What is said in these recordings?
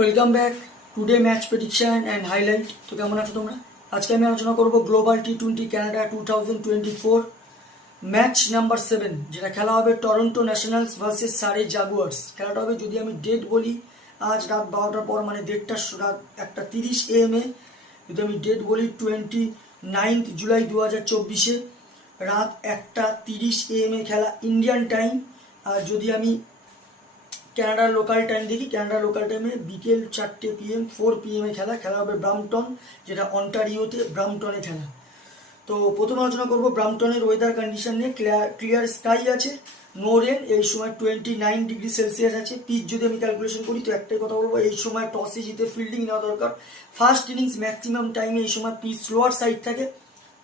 Welcome back today match prediction and highlight. তো কেমন আছো তোমরা? আজকে আমি আলোচনা করব global T20 Canada 2024 match number 7, যেটা খেলা হবে টরন্টো ন্যাশনালস ভার্সেস সারে জাগুয়ার্স। খেলাটা হবে, যদি আমি ডেট বলি, আজ রাত 12টার পর, মানে ডেটটা রাত 1:30 AM এ। যদি আমি ডেট বলি 29 জুলাই 2024 রাত 1:30 AM এ খেলা, ইন্ডিয়ান টাইম। আর যদি আমি ক্যানাডার লোকাল টাইম দেখি, ক্যানাডার লোকাল টাইমে বিকেল 4টে PM 4 PM এ খেলা হবে ব্রাম্পটন, যেটা অন্টারিওতে ব্রাম্পটনে খেলা। তো প্রথমে আলোচনা করবো ব্রাম্পটনের ওয়েদার কন্ডিশন নিয়ে। ক্লিয়ার স্কাই আছে, নো রেন, এই সময় 29 ডিগ্রি সেলসিয়াস আছে। পিচ যদি আমি ক্যালকুলেশন করি তো একটাই কথা বলবো, এই সময় টসে জিতে ফিল্ডিং নেওয়া দরকার। ফার্স্ট ইনিংস ম্যাক্সিমাম টাইমে এই সময় পিচ স্লোয়ার সাইড থাকে,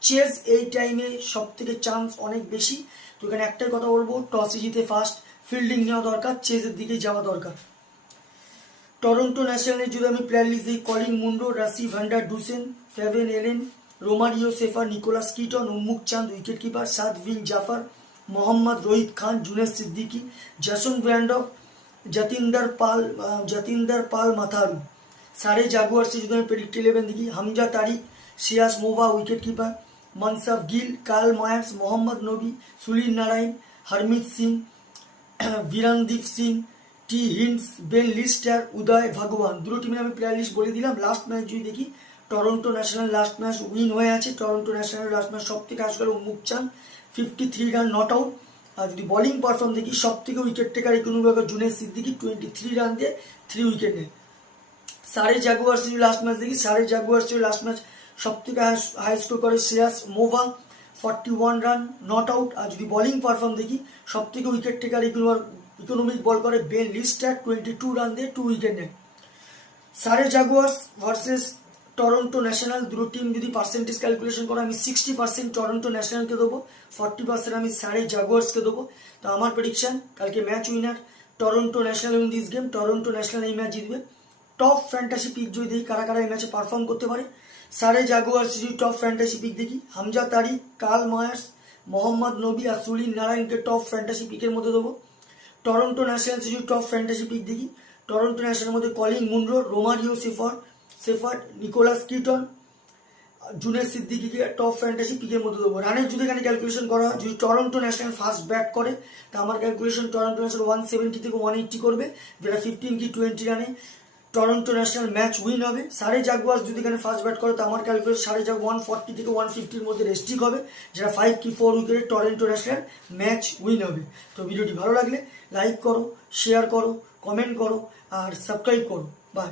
চেজ এই টাইমে সব থেকে চান্স অনেক বেশি। তো এখানে একটাই কথা বলবো, টসে জিতে ফার্স্ট ফিল্ডিং নেওয়া দরকার, চেজের দিকে যাওয়া দরকার। টরন্টো ন্যাশনালের যদি আমি প্লেয়ার লিস্ট দিই, Colin Munro, Rassie van der Dussen, Fabian Allen, Romario Shepherd, Nicholas Kirton, Unmukt Chand wicket keeper, Saad Bin Zafar, Mohammad Rohid Khan, Junaid Siddiqui, Jason ব্র্যান্ডক, জাতিন্দর পাল মাথারু। সারে জাগুয়ার্সে যদি আমি প্রেডিক্ট 11 দেখি, হামজা তারিক, সিয়াস Movva wicket keeper, Mansab Gill, Kyle Mayers, Mohammad Nabi, Sunil Narine, Harmeet Singh, Virandeep Singh, টি হিন্স, বেন লিস্টার, উদয় ভগবান। দুটো টিমের আমি প্লেয়ার লিস্ট বলে দিলাম। লাস্ট ম্যাচ যদি দেখি, Toronto national last match win হয়ে আছে। টরন্টো ন্যাশনাল লাস্ট ম্যাচ সব থেকে আসলে উম্মুক চান, 53 রান নট আউট। আর যদি বোলিং পারফর্ম দেখি, সব থেকে wicket taker economic Juned Siddiqui, 23 run দিয়ে 3 উইকেট নেয়। সারে জাগুয়ার্স যদি লাস্ট ম্যাচ দেখি, সারে জাগুয়ার্স লাস্ট ম্যাচ সব থেকে হাই স্কোর করে সিয়াস মোভা, 41 রান নট আউট। আর যদি বোলিং পারফর্ম দেখি, সব থেকে উইকেট টেকার ইকোনমিক বল করে বেন লিস্টার, 22 রান দিয়ে 2 উইকেট নেয়। সারে জাগুয়ার্স ভার্সেস টরন্টো ন্যাশনাল, দুটো টিম যদি পার্সেন্টেজ ক্যালকুলেশন করে, আমি 60% টরন্টো ন্যাশনালকে দেবো, 40% আমি সারে জাগুয়ার্সকে দেবো। তো আমার প্রেডিকশন, কালকে match winner Toronto national in this game. Toronto national এই ম্যাচ জিতবে। টপ ফ্যান্টাসি পিক যদি দেখি, কারা কারা এই ম্যাচে পারফর্ম করতে পারে, সারে জাগুয়ার্স যদি টপ ফ্যান্টাসি পিক দেখি, হামজা তারিক, কার্ল মায়ার্স, মোহাম্মদ নবী আর সুনীল নারায়ণকে টপ ফ্যান্টাসি পিকের মধ্যে দেবো। টরন্টো ন্যাশনাল যদি টপ ফ্যান্টাসি পিক দেখি, টরন্টো ন্যাশনালের মধ্যে Colin Munro, Romario Shepherd, Nicholas Kirton, Junaid সিদ্দিকিকে টপ ফ্যান্টাসি পিকের মধ্যে দেবো। রানের যদি এখানে ক্যালকুলেশন করা হয়, যদি টরন্টো ন্যাশনাল ফার্স্ট ব্যাট করে, তা আমার ক্যালকুলেশন টরন্টো ন্যাশনাল 170 থেকে 180 করবে, যেটা 15 কি 20 রানে টরন্টো ন্যাশনাল ম্যাচ উইন হবে। সারে জাগুয়ার্স যদি এখানে ফার্স্ট ব্যাট করে, তো আমার ক্যালকুলেশন সারে জাগ 140 থেকে 150-র মধ্যে রেস্ট্রিক হবে, যেটা 5 কি 4 উইকেটে টরন্টো ন্যাশনাল ম্যাচ উইন হবে। তো ভিডিওটি ভালো লাগলে লাইক করো, শেয়ার করো, কমেন্ট করো আর সাবস্ক্রাইব করো। বাই।